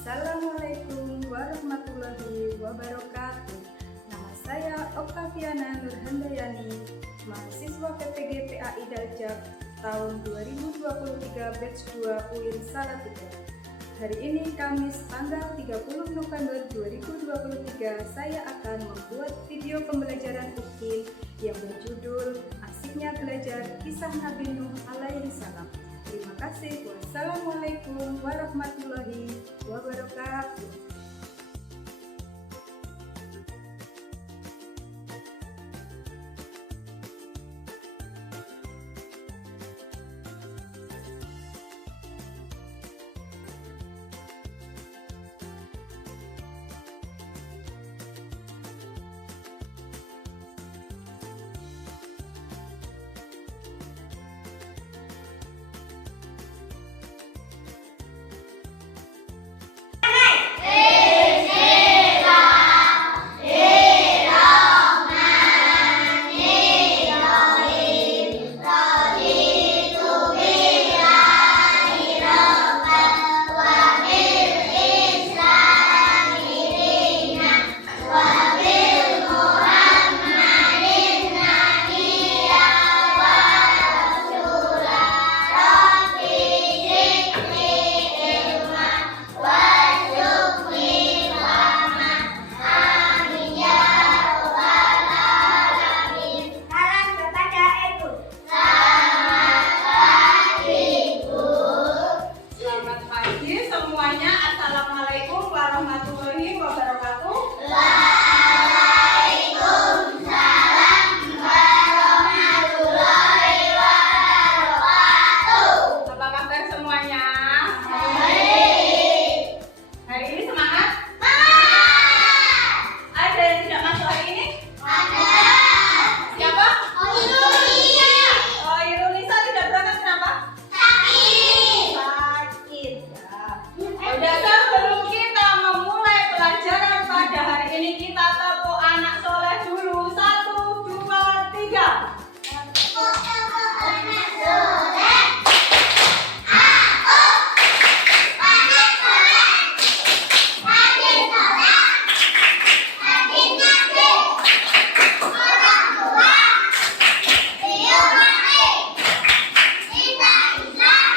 Assalamualaikum warahmatullahi wabarakatuh. Nama saya Oktaviana Nurhandayani, mahasiswa PPG PAI Daljak tahun 2023 batch 2 UIN Salatiga. Hari ini Kamis tanggal 30 November 2023, saya akan membuat video pembelajaran UKIN yang berjudul Asiknya Belajar Kisah Nabi Nuh alaihi salam. Terima kasih. Wassalamualaikum warahmatullahi wabarakatuh. Assalamualaikum warahmatullahi wabarakatuh. Waalaikumsalam warahmatullahi wabarakatuh. Apa kabar semuanya? Baik. Hari ini semangat? Semangat. Ada yang tidak masuk hari ini? Ada. Siapa? Irunisa. Oh, Irunisa tidak berangkat kenapa? Sakit. Sakit ya. Udah sebelum kita memulai pelajaran pada hari ini, kita tepuk anak soleh dulu. 1, 2, 3. Anak soleh. Aku. Anak soleh. Adik soleh. Adik nabi. Orang tua. Rio mati. Cinta Islam.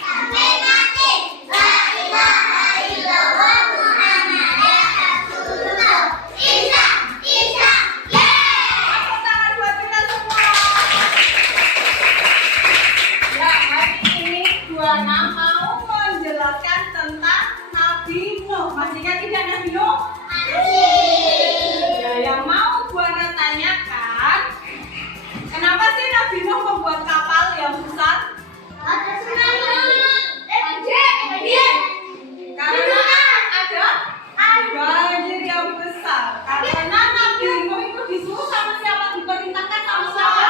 Sampai mati. La ilaha illallah Muhammadur Rasulullah. Islam, Islam, yeay! Tepuk tangan buat kita semua. Ya, hari ini Juana mau menjelaskan tentang Nabi Nuh. Masih ingat tidak Nabi Nuh? Masih. Ya, yang mau Juana tanyakan, kenapa sih Nabi Nuh membuat kapal yang besar? Ada tsunami. Karena ada banjir yang besar. Karena Nabi Nuh itu disuruh sama siapa? Diperintahkan sama siapa?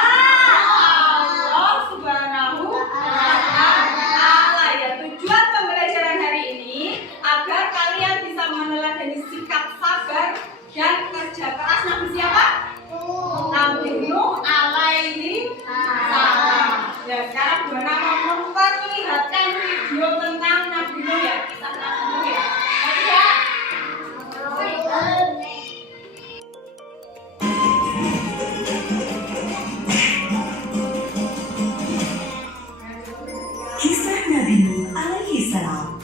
Allah Subhanahu wa Ta'ala. Ya, tujuan pembelajaran hari ini agar kalian bisa meneladani sikap sabar dan kerja keras Nabi siapa? Nabi Nuh alaihi salam. Ya, sekarang Buana mau memperlihatkan video tentang Nabi Nuh ya, kisah Nabi Nuh ya. Oke ya? Kisah Nabi Nuh alaihi salam.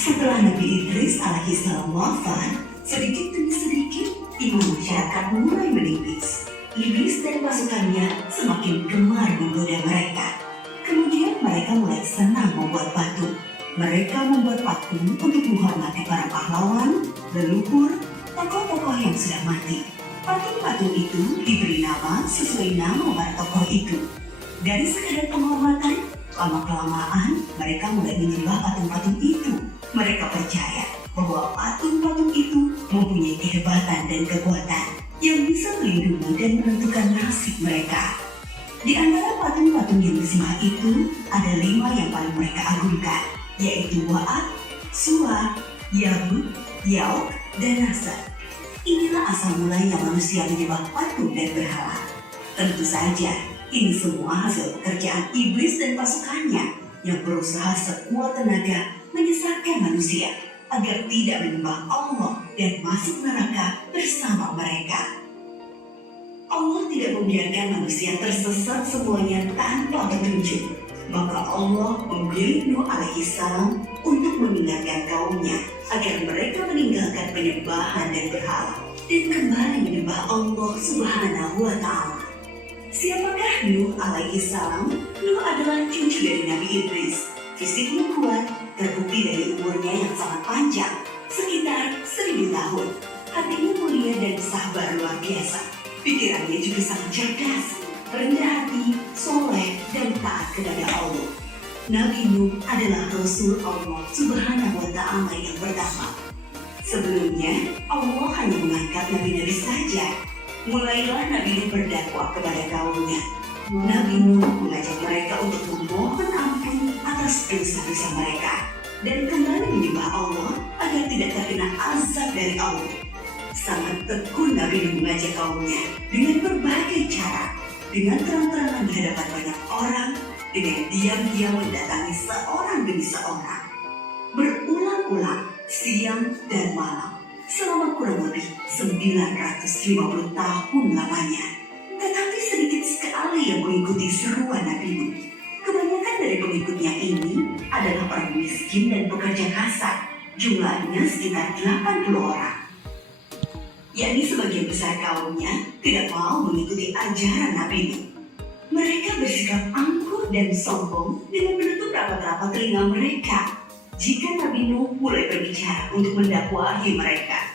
Setelah Nabi Idris alaihi salam wafat, sedikit demi sedikit iman masyarakat mulai menipis. Iblis dan pasukannya semakin gemar menggoda mereka. Kemudian mereka mulai senang membuat patung. Mereka membuat patung untuk menghormati para pahlawan, leluhur, tokoh-tokoh yang sudah mati. Patung-patung itu diberi nama sesuai nama para tokoh itu. Dari sekadar penghormatan, lama-kelamaan mereka mulai menyembah patung-patung itu. Mereka percaya bahwa patung-patung itu mempunyai kehebatan dan kekuatan yang bisa melindungi dan menentukan nasib mereka. Di antara patung-patung yang disembah itu, ada 5 yang paling mereka agungkan, yaitu Wa'ad, Suwa, Yahud, Yauk, dan Nasr. Inilah asal mulanya manusia menyembah patung dan berhala. Tentu saja, ini semua hasil pekerjaan iblis dan pasukannya yang berusaha sekuat tenaga menyesatkan menyesatkan manusia agar tidak menyembah Allah dan masuk neraka bersama mereka. Allah tidak membiarkan manusia tersesat semuanya tanpa petunjuk. Maka Allah memilih Nuh alaihissalam untuk mengingatkan kaumnya agar mereka meninggalkan penyembahan dan berhala dan kembali menyembah Allah Subhanahu wa Ta'ala. Siapakah Nuh alaihissalam? Nuh adalah cucu dari Nabi Idris. Fisiknya kuat, terbukti dari umurnya yang sangat panjang, sekitar 1000 tahun. Hatinya mulia dan sabar luar biasa. Pikirannya juga sangat cerdas, rendah hati, soleh, dan taat kepada Allah. Nabi Nuh adalah Rasul Allah Subhanahu wa Ta'ala yang pertama. Sebelumnya, Allah hanya mengangkat nabi-nabi saja. Mulailah Nabi Nuh berdakwah kepada kaumnya. Nabi Nuh mengajak mereka untuk memohon ampun atas dosa-dosa mereka dan kembali menyembah Allah agar tidak terkena azab dari Allah. Sangat tekun Nabi Nuh mengajak kaumnya dengan berbagai cara, dengan terang-terangan di hadapan banyak orang, dengan diam-diam mendatangi seorang demi seorang, berulang-ulang siang dan malam selama kurang lebih 950 tahun lamanya. Tetapi sedikit sekali yang mengikuti seruan Nabi Nuh. Kebanyakan dari pengikutnya ini adalah orang miskin dan pekerja kasar. Jumlahnya sekitar 80 orang. Yakni sebagian besar kaumnya tidak mau mengikuti ajaran Nabi Nuh. Mereka bersikap angkuh dan sombong dengan menutup rapat-rapat telinga mereka jika Nabi Nuh mulai berbicara untuk mendakwahi mereka.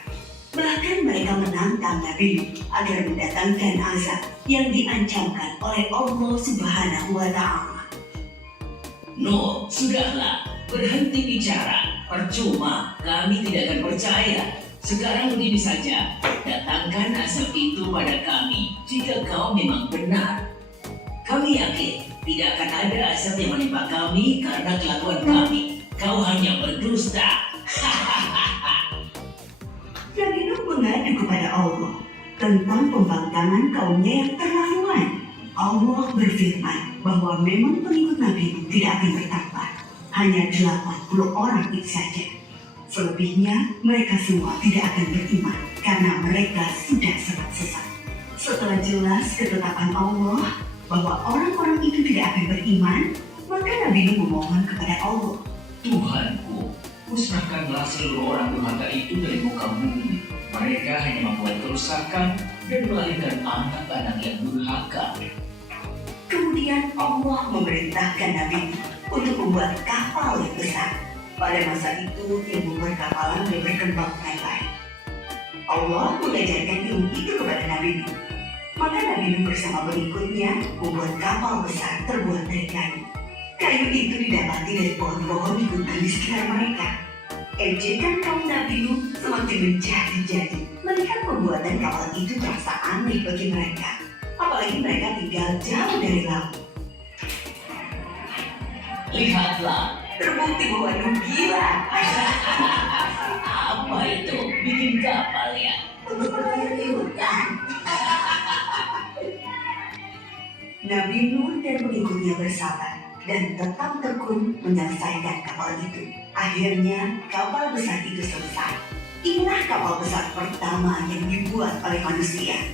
Bahkan mereka menantang Nabi Nuh agar mendatangkan azab yang diancamkan oleh Allah Subhanahu wa Ta'ala. Nuh, sudahlah, berhenti bicara. Percuma, kami tidak akan percaya. Sekarang begini saja, datangkan asap itu pada kami jika kau memang benar. Kami yakin tidak akan ada asap yang menimpa kami karena kelakuan kami. Kau hanya berdusta. Nabi Nuh mengadu kepada Allah tentang pembangkangan kaumnya yang terlaluan. Allah berfirman bahwa memang pengikut Nabi Nuh tidak akan bertambah, hanya 80 orang itu saja. Selebihnya mereka semua tidak akan beriman karena mereka sudah sangat sesat. Setelah jelas ketetapan Allah bahwa orang-orang itu tidak akan beriman, maka Nabi Nuh memohon kepada Allah. Tuhanku, musnahkanlah seluruh orang durhaka itu dari muka bumi. Mereka hanya membuat kerusakan dan melahirkan anak-anak yang durhaka. Kemudian Allah memerintahkan Nabi Nuh untuk membuat kapal yang besar. Pada masa itu ilmu perkapalan belum berkembang dengan baik. Allah mengajarkan ilmu itu kepada Nabi Nuh. Maka Nabi Nuh bersama pengikutnya membuat kapal besar terbuat dari kayu. Kayu itu didapati dari pohon-pohon di hutan di sekitar mereka. Ejekan kaum Nabi Nuh semakin menjadi-jadi. Melihat pembuatan kapal itu terasa aneh bagi mereka. Apalagi mereka tinggal jauh dari laut. Lihatlah, Terbukti bahwa Nuh gila. apa itu? Bikin kapal ya? Untuk berlayar di hutan. Nabi Nuh dan pengikutnya bersabar dan tetap tekun menyelesaikan kapal itu. Akhirnya kapal besar itu selesai. Inilah kapal besar pertama yang dibuat oleh manusia.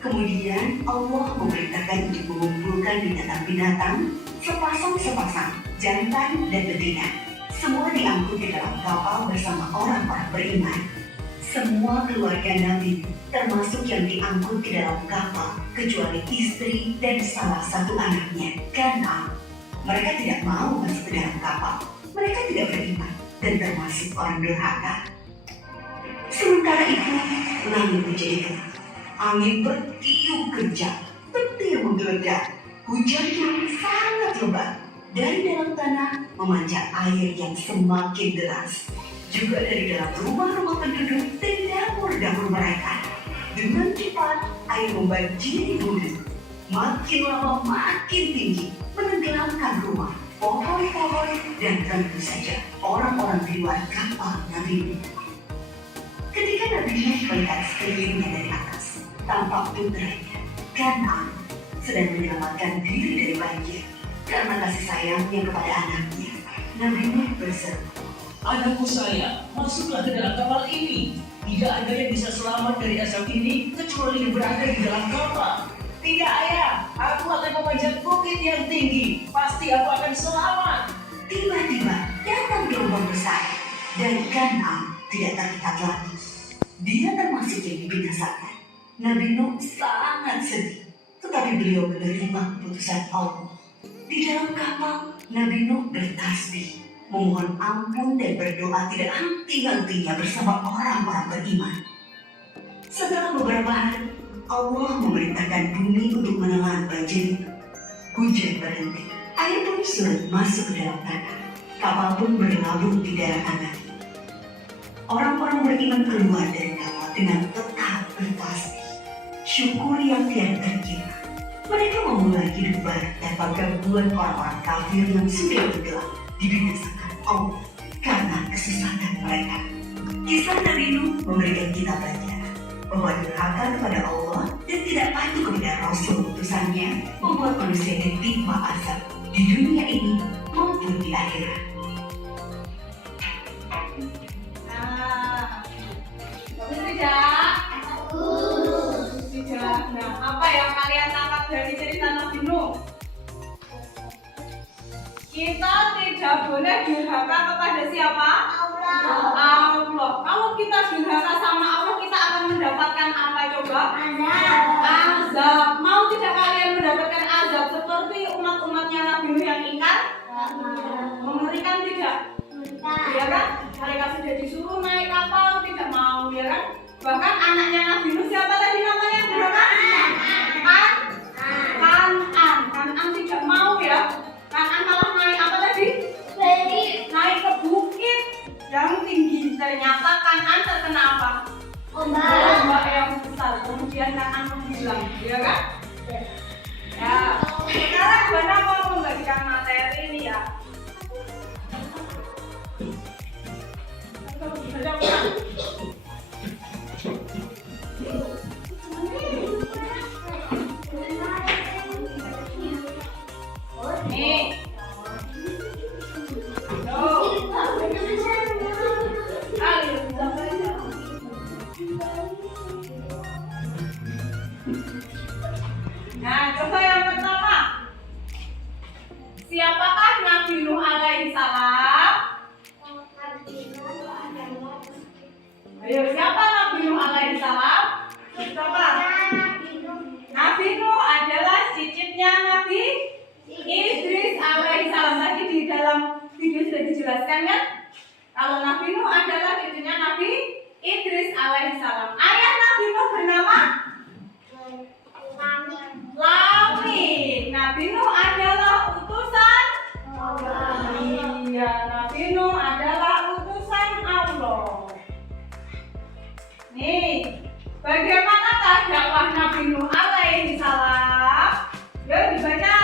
Kemudian Allah memerintahkan untuk mengumpulkan binatang-binatang sepasang-sepasang, jantan dan betina. Semua diangkut ke dalam kapal bersama orang-orang beriman. Semua keluarga Nabi, termasuk yang diangkut ke dalam kapal, kecuali istri dan salah satu anaknya, Kan'an. Mereka tidak mau masuk ke dalam kapal. Mereka tidak beriman dan termasuk orang durhaka. Sementara itu, langit menjadi gelap. Angin bertiup kencang, petir menggelegar, hujan turun sangat lebat. Dari dalam tanah memancar air yang semakin deras. Juga dari dalam rumah-rumah penduduk dan dapur-dapur mereka. Dengan cepat, air membanjiri bumi. Makin lama makin tinggi, menenggelamkan rumah, pohon-pohon, dan tentu saja orang-orang di luar kapal Nabi Nuh. Ketika Nabi Nuh melihat sekelilingnya dari atas, tampak putranya, Kan'an, sedang menyelamatkan diri dari banjir karena kasih sayangnya kepada anaknya. Nabi Nuh berseru, Anakku sayang, masuklah ke dalam kapal ini. Tidak ada yang bisa selamat dari asap ini kecuali yang berada di dalam kapal. Tidak ayah, aku akan memanjat bukit yang tinggi. Pasti aku akan selamat. Tiba-tiba datang gelombang besar dan Kan'an tidak terlihat lagi. Dia termasuk yang dibinasakan. Nabi Nuh sangat sedih, tetapi beliau menerima keputusan Allah. Di dalam kapal, Nabi Nuh bertasbih, memohon ampun dan berdoa tidak henti-hentinya bersama orang-orang beriman. Setelah beberapa hari, Allah memerintahkan bumi untuk menelan banjir itu. Hujan berhenti, air pun surut masuk ke dalam tanah. Kapal pun berlabuh di daratan lagi. Orang-orang beriman keluar dari kapal dengan tetap bertasbih, syukur yang tiada terkira. Mereka memulai hidup baru tanpa gangguan orang-orang kafir yang sudah tenggelam dibinasakan Allah karena kesesatan mereka. Kisah Nabi Nuh memberikan kita pelajaran bahwa durhaka kepada Allah dan tidak patuh kepada Rasul utusannya membuat manusia ditimpa azab di dunia ini maupun di akhirat. Nah, bagus tidak? Tidak. Nah, apa yang kalian tangkap dari cerita Nabi Nuh? Kita tidak boleh durhaka kepada siapa? Allah. Kalau kita durhaka sama Allah, kita akan mendapatkan apa coba? Azab. Mau tidak kalian mendapatkan azab seperti umat-umatnya Nabi Nuh yang ingkar? Mengerikan tidak? Ya kan? Mereka sudah disuruh naik kapal, tidak mau, ya kan? Bahkan anaknya Nabi Nuh siapa tadi namanya? Durhaka? Kan'an tidak mau ya. Kan'an malah naik apa tadi? Naik ke bukit yang tinggi. Ternyata Kan'an terkena apa? Ombak yang besar. Kemudian Kan'an menghilang, ya kan? Ya. Sekarang Bana mau membagikan materi ini ya. Nih. Nah, coba yang pertama. Siapakah Nabi Nuh alaihi salam? Ayo, siapa Nabi Nuh alaihi salam? Coba. Nabi Nuh adalah cicitnya Nabi Idris alaihi salam. Tadi di dalam video sudah dijelaskan kan? Kalau Nabi Nuh adalah cucunya Nabi Idris alaihi salam. Ayah Nabi Nuh bernama Lamik. Nabi Nuh adalah utusan Allah. Iya, Nabi Nuh adalah utusan Allah. Nih, bagaimanakah dakwah Nabi Nuh alaihi salam? Yuk dibaca.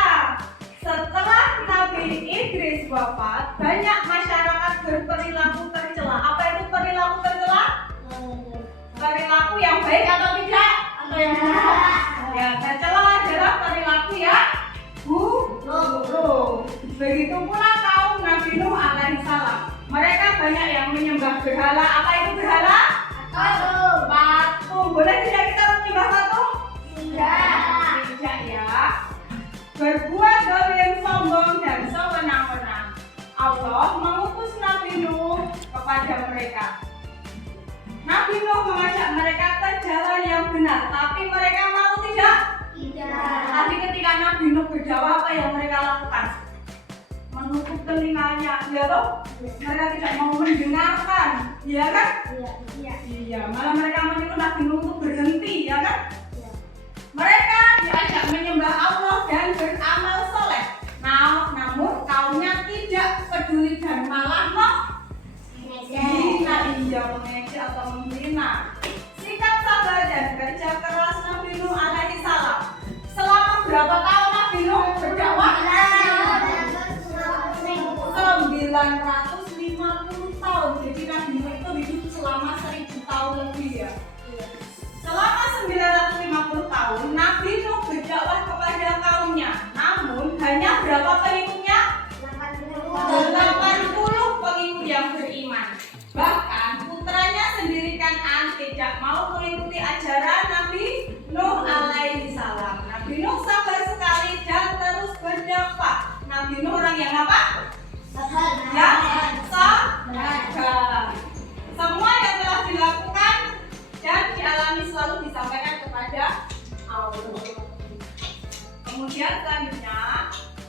Setelah Nabi Idris wafat, banyak masyarakat berperilaku tercela. Apa itu perilaku tercela? Perilaku yang baik atau tidak? Atau yang buruk? Ya, tercela adalah perilaku yang buruk. Begitu pula kaum Nabi Nuh alaihi salam. Mereka banyak yang menyembah berhala. Apa itu berhala? Patung. Boleh tidak kita menyembah patung? Tidak ya. Berbuat zalim, sombong dan sewenang-wenang. Allah mengutus Nabi Nuh kepada mereka. Nabi Nuh mengajak mereka ke jalan yang benar, tapi mereka mau tidak? Tapi ketika Nabi Nuh berdakwah, apa yang mereka lakukan? Menutup telinganya, ya toh? Mereka tidak mau mendengarkan, ya kan? Iya, malah mereka menyuruh Nabi Nuh untuk berhenti, ya kan? Mereka diajak menyembah Allah dan beramal soleh. Namun kaumnya tidak peduli dan malah mengejek atau menghina. Sikap sabar dan kerja keras Nabi Nuh alaihi salam. Selama berapa tahun Nabi Nuh berdakwah? 950 tahun. Jadi Nabi Nuh itu hidup selama 1000 tahun lebih ya. Selama 950 tahun Nabi Nuh berdakwah kepada kaumnya. Namun hanya berapa pengikutnya? 80 pengikut yang beriman. apa? Yang seragam. Semua yang telah dilakukan dan dialami selalu disampaikan kepada Allah. Kemudian selanjutnya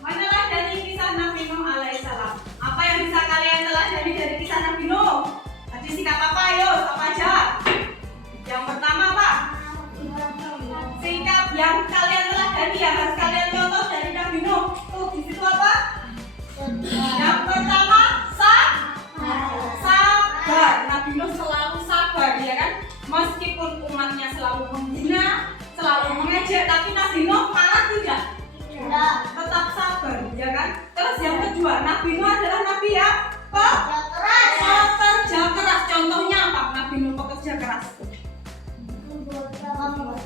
meneladani kisah Nabi Nuh alaihissalam. Apa yang bisa kalian teladani dari kisah Nabi Nuh? Tadi sikap apa? Ayo, apa aja? Yang pertama apa? Sikap yang kalian teladani yang harus kalian contoh dari Nabi Nuh. Tuh di situ apa? Yang pertama sabar. Nabi Nuh selalu sabar, ya kan? Meskipun umatnya selalu menghina, selalu mengejek, tapi Nabi Nuh marah tidak? Tetap sabar, ya kan? Terus yang kedua, Nabi Nuh adalah nabi yang pekerja keras. Contohnya apa? Nabi Nuh pekerja keras.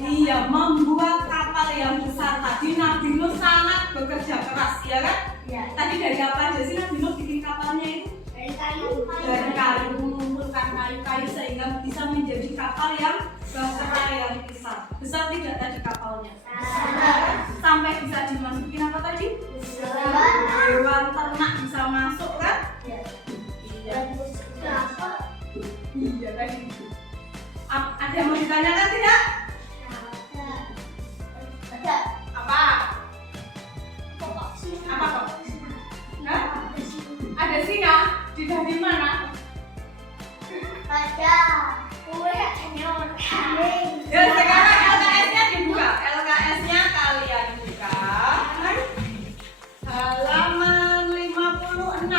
Iya, membuat kapal yang besar. Tadi Nabi Nuh sangat bekerja keras, ya kan? Tadi dari apa aja sih Nabi Nuh bikin kapalnya itu? Dari kayu, mengumpulkan kayu-kayu sehingga bisa menjadi kapal yang bahtera yang besar. Besar tidak tadi kapalnya? Sampai bisa dimasukin apa tadi? Hewan ternak bisa masuk kan? Iya tadi. Ada yang mau ditanyakan tidak? Apa? Apa kok? Hah? Ada singa? Di mana? Ya sekarang LKS-nya dibuka. LKS-nya kalian buka. Halaman 56.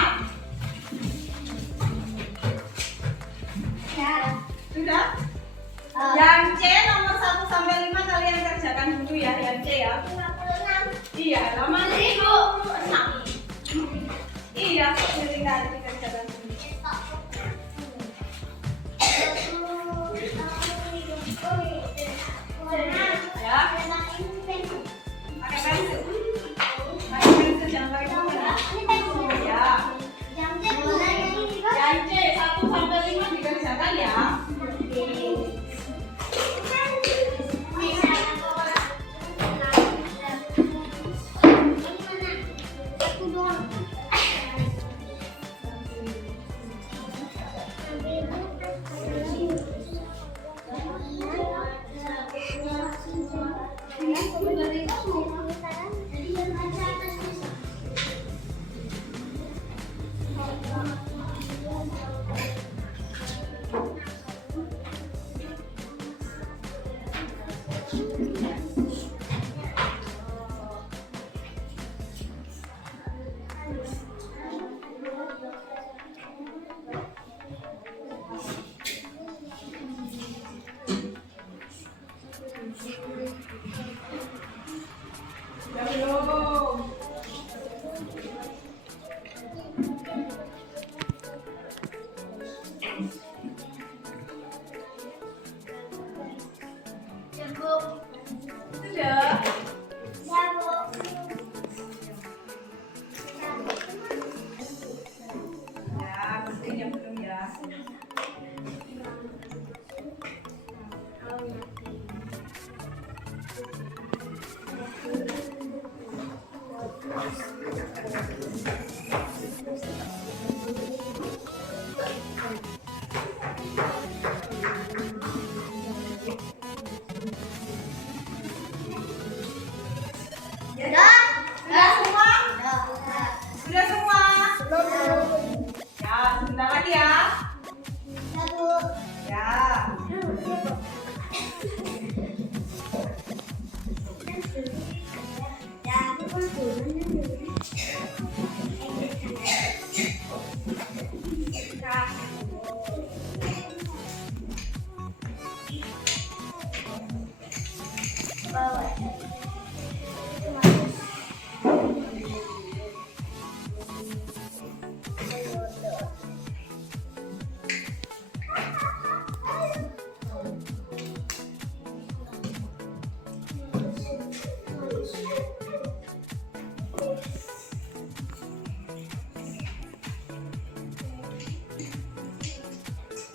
Sudah? Yang C nomor 1 sampai 5 kalian kerjakan dulu ya, yang C ya. Iya, halaman 56. Iya, tinggal dikerjakan dulu. Ya. Pakai pensil. Pakai pensil jangan pakai pulpen. Ya. Yang C 1 sampai 5 dikerjakan ya.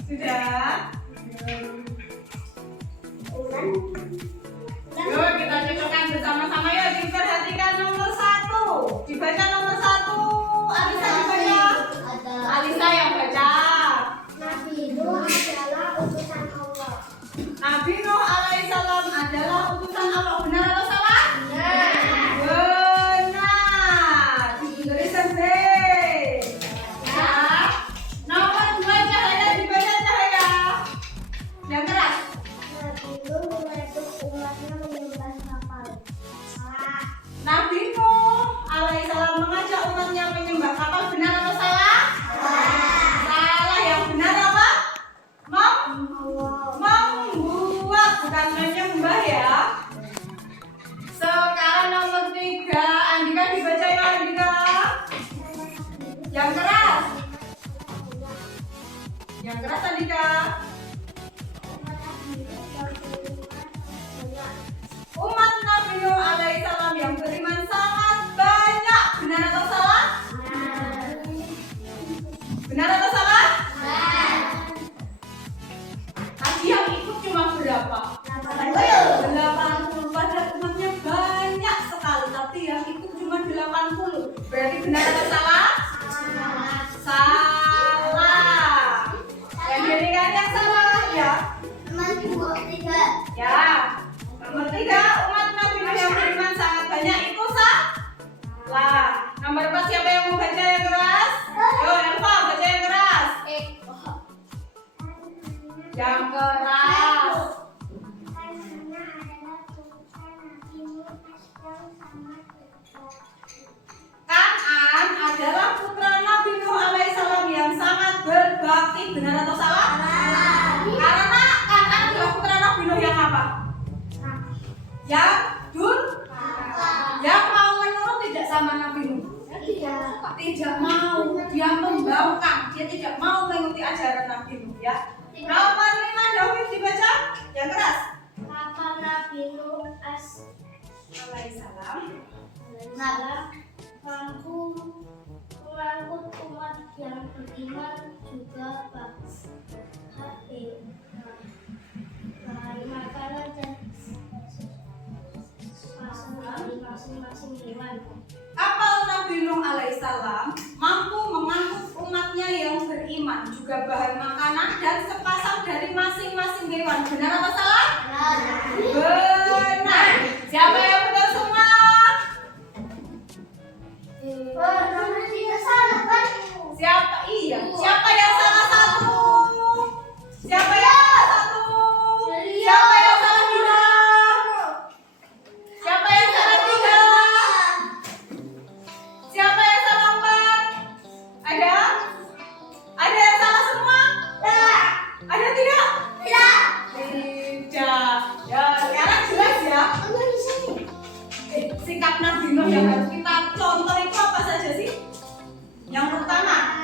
Sudah? Yuk kita cocokkan bersama-sama, yuk diperhatikan nomor 1. Dibaca nomor 1. Yang keras. Yang keras Andika. Umat Nabi Nuh alaihissalam yang beriman sangat banyak. Benar atau salah? Benar atau salah? Tadi yang ikut cuma berapa? 80. Padahal umatnya banyak sekali, tapi yang ikut cuma 80. Berarti benar atau salah? Salah. Yang ini kan yang salah ya? Ya. Nomor 3, umat Nabi Nuh yang beriman sangat banyak itu salah. Nomor 4, siapa yang mau baca yang keras? Yo, Elva, baca yang keras. Yang keras. Kan'an adalah putra Nabi Nuh alaihissalam yang sangat berbakti. Benar atau salah? Karena Kan'an adalah putra Nabi Nuh yang apa? Yang yang mau menurut tidak sama Nabi Nuh? Tidak mau. Dia membangkang. Dia tidak mau mengikuti ajaran Nabi Nuh ya. Nomor 5, David dibaca yang keras. Kata Nabi Nuh alaihissalam mengangkut umat yang beriman juga bahan makanan dan masing-masing hewan. Kapal Nabi Nuh alaihissalam mampu mengangkut umatnya yang beriman, juga bahan makanan dan sepasang dari masing-masing hewan. Benar atau salah? Benar. Siapa yang benar semua? Siapa? Iya. Siapa yang salah satu? Siapa yang salah satu? Siapa yang salah tiga? Siapa yang salah tiga? Siapa yang salah empat? Ada? Ada yang salah semua? Ada tidak? Tidak. Ya, sekarang jelas ya. Sikap Nabi Nuh yang harus kita contoh itu apa saja sih? Yang pertama,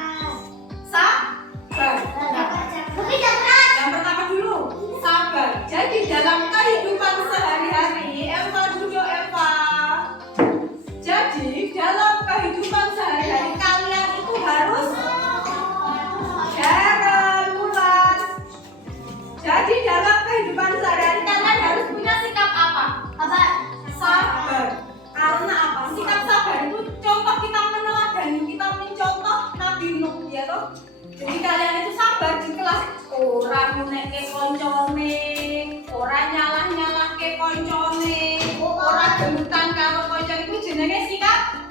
sabar. Yang pertama dulu, sabar. Jadi dalam kehidupan sehari-hari, Elva duduk Elva. Jadi dalam kehidupan sehari-hari kalian itu harus Mulan. Jadi dalam kehidupan sehari-hari kalian harus punya sikap apa? Sabar. Karena apa? Sikap sabar itu contoh kita meneladani, kita mencontoh Nabi Nuh ya toh. Jadi kalian itu sabar di kelas, orang menekke koncone, orang nyalah-nyalahke koncone, orang gemutan karo konco itu jenenge sikap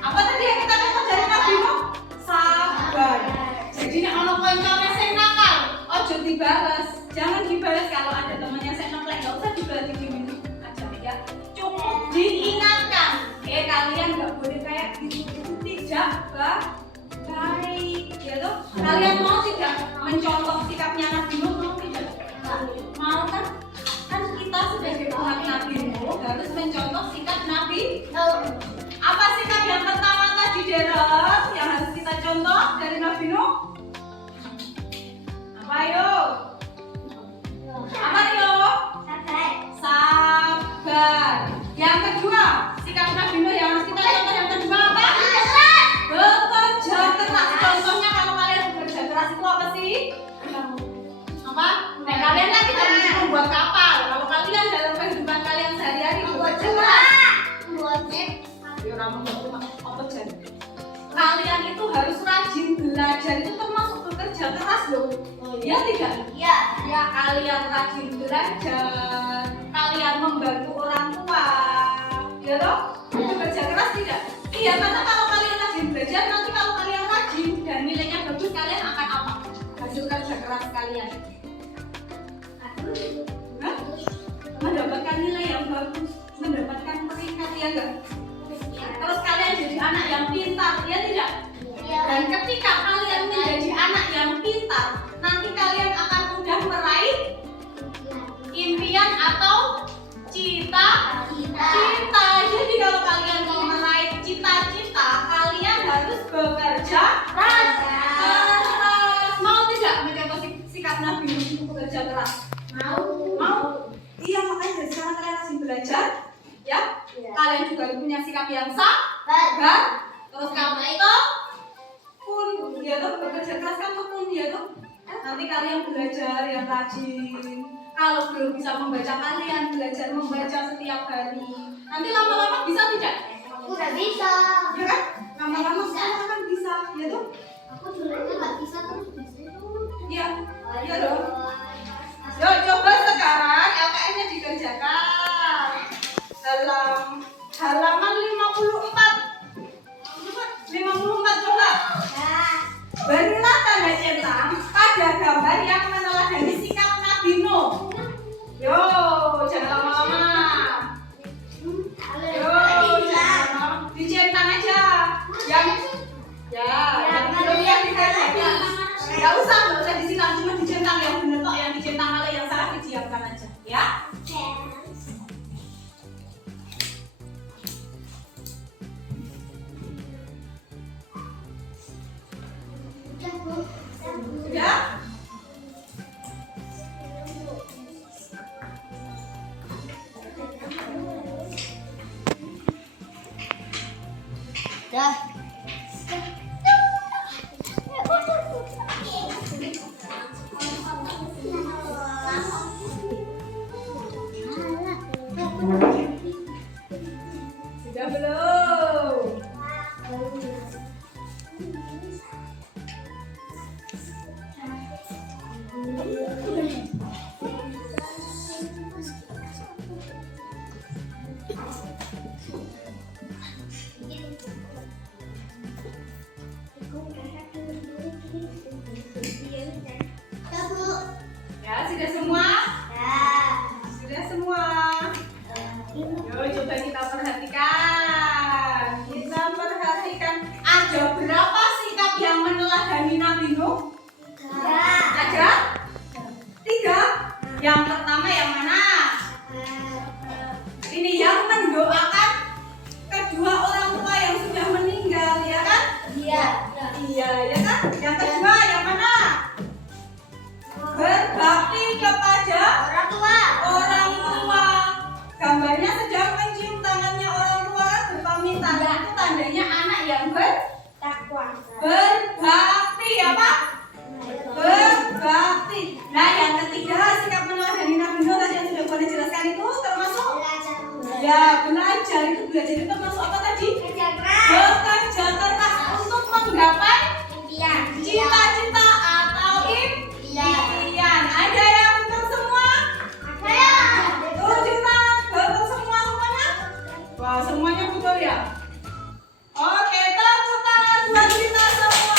apa tadi yang kita contoh dari Nabi Nuh? Sabar. Jadi nek ono koncone sing nakal, ojo dibalas. Jangan dibalas kalau ada temannya saya ngeplek, enggak usah dibalas diminum aja ya. Cukup diingatkan, kalian enggak boleh kayak gitu. Tidak baik, ya toh? Kalian mau tidak mencontoh sikapnya Nabi Nuh? Mau tidak? Mau kan? Kan kita sebagai umat Nabi Nuh harus mencontoh sikap Nabi Nuh. Apa sikap yang pertama tadi Derot yang harus kita contoh dari Nabi Nuh? Apa yo? Apa yo? Sabar. Yang kedua, sikap Nabi Nuh yang harus kita contoh yang kedua apa? Bekerja keras. Contohnya kalau kalian bekerja keras itu apa sih? Apa? Nah, kalian kan tidak bisa membuat kapal. Kalau kalian dalam kehidupan kalian sehari-hari bekerja keras. Ya orang membuat apa jadi? Kalian itu harus rajin belajar, itu termasuk bekerja keras loh. Iya tidak? Iya. Ya kalian rajin belajar, kalian membantu orang tua, ya toh? Bekerja keras tidak? Iya, karena kalau kalian rajin belajar, nanti kalau kalian rajin dan nilainya bagus, kalian akan apa? Hasil kerja keras kalian. Hah? Mendapatkan nilai yang bagus, mendapatkan peringkat ya enggak? Terus kalian jadi anak yang pintar, ya tidak? Dan ketika kalian menjadi anak yang pintar, nanti kalian akan mudah meraih impian atau cita-cita. Jadi kalau kalian mau meraih belajar, ya. Kalian juga punya sikap yang sabar. Terus kamu itu pun ya tuh bekerja keras kan tuh pun ya tuh. Nanti kalian belajar yang rajin. Kalau belum bisa membaca, kalian belajar membaca setiap hari. Nanti lama-lama bisa tidak? Udah bisa. Ya kan? Lama-lama sekarang kan bisa, ya tuh? Aku dulunya nggak bisa terus bisa tuh. Iya, iya dong. Yuk coba sekarang LKS-nya dikerjakan dalam halaman 54. 54 coba. Berilah tanda centang pada gambar yang meneladani sikap Nabi Nuh. Yo, jangan lama-lama. Yo, jangan lama-lama. Dicentang aja. Yang belum yang dikerjakan. Gak usah disilang, cuma dicentang yang bener tok, yang dicentang kalau yang salah didiamkan aja, ya. Sudah? Dah. Sudah belum? Ya, sudah semua? Sudah semua. Yuk, coba kita perhatikan. Kita perhatikan. Ada berapa sikap yang meneladani Nabi Nuh? Ada? 3. Yang pertama yang mana? Ini yang mendoakan kedua orang tua yang sudah meninggal, ya kan? Iya, ya kan? Yang kedua yang mana? Berbakti kepada orang tua. Gambarnya sedang mencium tangannya orang tua berpamitan. Itu tandanya anak yang berbakti, apa? Berbakti. Nah, yang ketiga sikap meneladani Nabi Nuh tadi yang sudah boleh jelaskan itu termasuk ya belajar. Itu belajar itu termasuk apa tadi? Bekerja keras untuk menggapai cita-cita atau impian. Ada yang betul semua? Tujuh tangan betul semuanya? Wah, semuanya betul ya? Oke, tepuk tangan buat kita semua.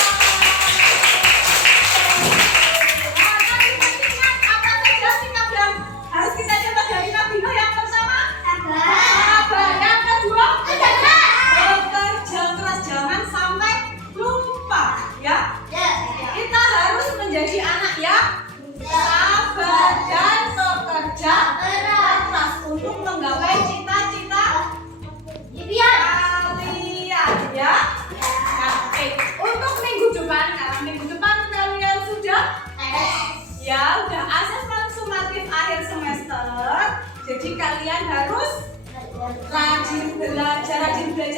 Nah, kali ingat apa saja sikap yang harus kita coba dari Nabi Nuh? Yang pertama, sabar. Yang kedua, bekerja keras. Jangan sampai lupa, ya. Kita harus menjadi anak yang sabar dan bekerja keras untuk menggapai cita-cita kalian, ya. Oke. Untuk minggu depan, karena minggu depan kalian sudah udah asesmen sumatif akhir semester. Jadi kalian harus rajin belajar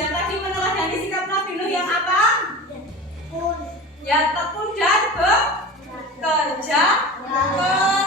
tadi meneladani sikap Nabi Nuh yang apa? Ya, tekun dan bekerja keras.